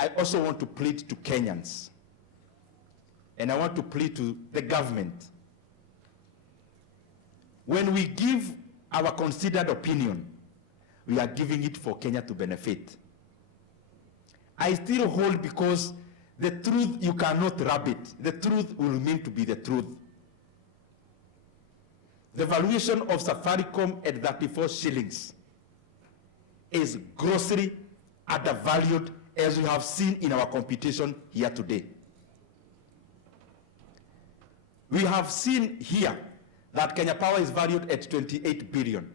I also want to plead to Kenyans, and I want to plead to the government. When we give our considered opinion, we are giving it for Kenya to benefit. I still hold, because the truth, you cannot rub it. The truth will remain to be the truth. The valuation of Safaricom at 34 shillings is grossly undervalued, as we have seen in our computation here today. We have seen here that Kenya Power is valued at 28 billion.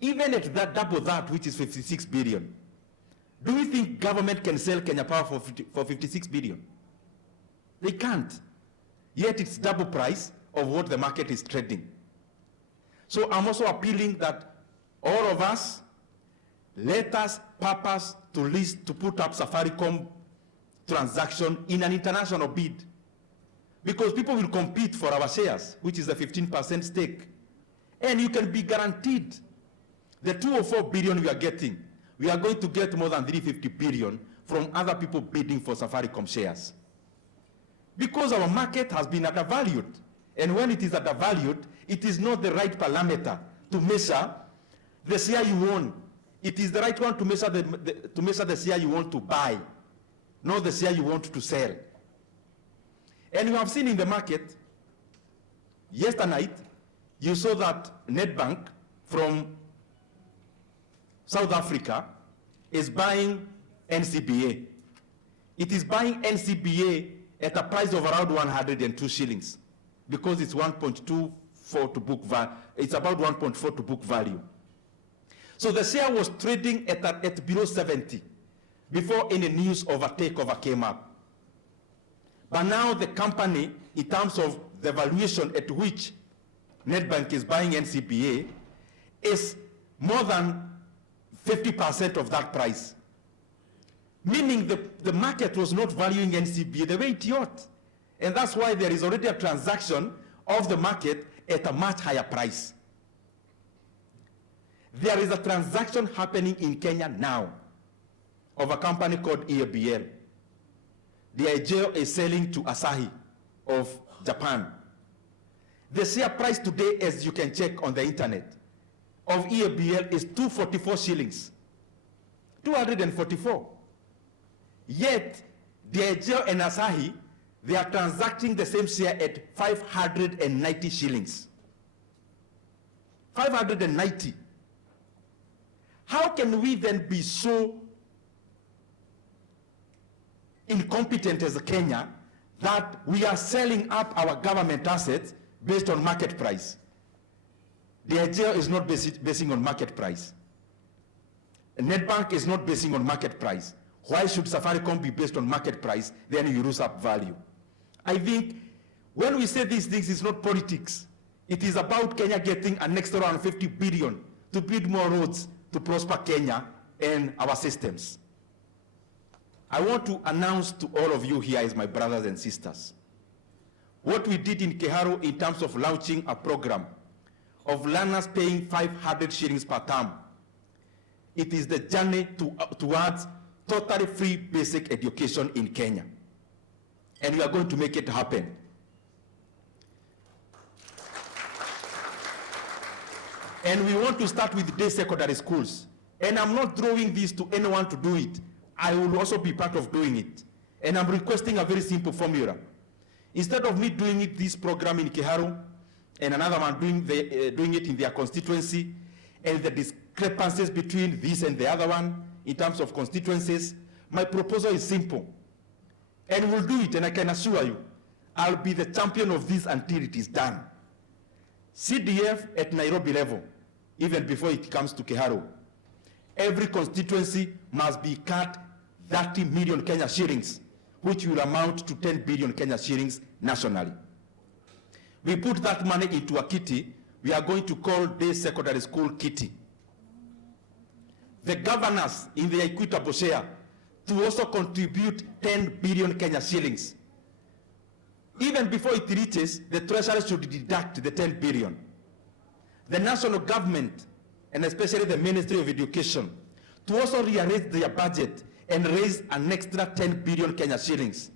Even at that, double that, which is 56 billion. Do we think government can sell Kenya Power for 56 billion? They can't. Yet it's double price of what the market is trading. So I'm also appealing that all of us, let us purpose to put up Safaricom transaction in an international bid. Because people will compete for our shares, which is a 15% stake. And you can be guaranteed the 204 billion we are getting, we are going to get more than 350 billion from other people bidding for Safaricom shares. Because our market has been undervalued. And when it is undervalued, it is not the right parameter to measure the share you own. It is the right one to measure the share you want to buy, not the share you want to sell. And you have seen in the market, yesterday night, you saw that Nedbank from South Africa is buying NCBA. It is buying NCBA at a price of around 102 shillings because it's 1.24 to book value. It's about 1.4 to book value. So the share was trading at below 70 before any news of a takeover came up. But now the company, in terms of the valuation at which Nedbank is buying NCBA, is more than 50% of that price. Meaning the market was not valuing NCBA the way it ought. And that's why there is already a transaction of the market at a much higher price. There is a transaction happening in Kenya now of a company called 𝐅𝐵L. The 𝐊𝐶 is selling to Asahi of Japan. The share price today, as you can check on the internet, of 𝐅𝐵L is 244 shillings. 244. Yet, the 𝐊𝐶 and Asahi, they are transacting the same share at 590 shillings. 590. How can we then be so incompetent as Kenya that we are selling up our government assets based on market price? The 𝐊𝐶 is not basing on market price. Nedbank is not basing on market price. Why should Safaricom be based on market price? Then you lose up value. I think when we say these things, it's not politics. It is about Kenya getting an extra 150 billion to build more roads to prosper Kenya and our systems. I want to announce to all of you here as my brothers and sisters, what we did in Keharu in terms of launching a program of learners paying 500 shillings per term. It is the journey towards totally free basic education in Kenya. And we are going to make it happen. And we want to start with day secondary schools. And I'm not throwing this to anyone to do it. I will also be part of doing it. And I'm requesting a very simple formula. Instead of me doing this program in Keharu, and another one doing it in their constituency, and the discrepancies between this and the other one in terms of constituencies, my proposal is simple. And we'll do it, and I can assure you, I'll be the champion of this until it is done. CDF at Nairobi level, even before it comes to Keharu, every constituency must be cut 30 million Kenya shillings, which will amount to 10 billion Kenya shillings nationally. We put that money into a kitty we are going to call day secondary school kitty. The governors in the equitable share to also contribute 10 billion Kenya shillings. Even before it reaches, the treasury should deduct the 10 billion. The national government, and especially the Ministry of Education, to also rearrange their budget and raise an extra 10 billion Kenya shillings.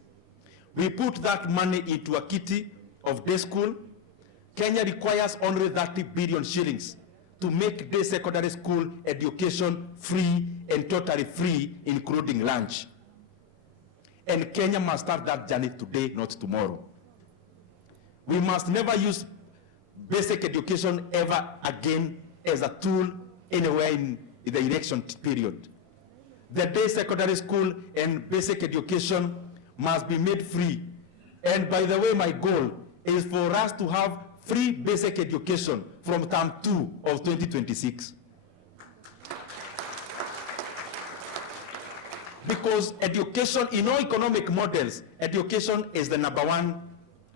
We put that money into a kitty of day school. Kenya requires only 30 billion shillings to make day secondary school education free and totally free, including lunch. And Kenya must start that journey today, not tomorrow. We must never use basic education ever again as a tool anywhere in the election period. The day secondary school and basic education must be made free. And by the way, my goal is for us to have free basic education from term 2 of 2026. Because education, in all economic models, education is the #1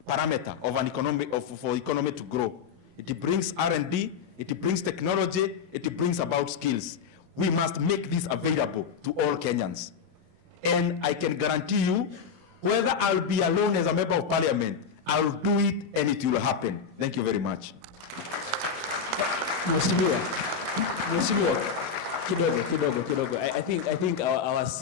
parameter of an economy, for economy to grow. It brings R&D, it brings technology, it brings about skills. We must make this available to all Kenyans. And I can guarantee you, whether I'll be alone as a member of parliament, I'll do it and it will happen. Thank you very much. Mheshimiwa, kidogo. I think our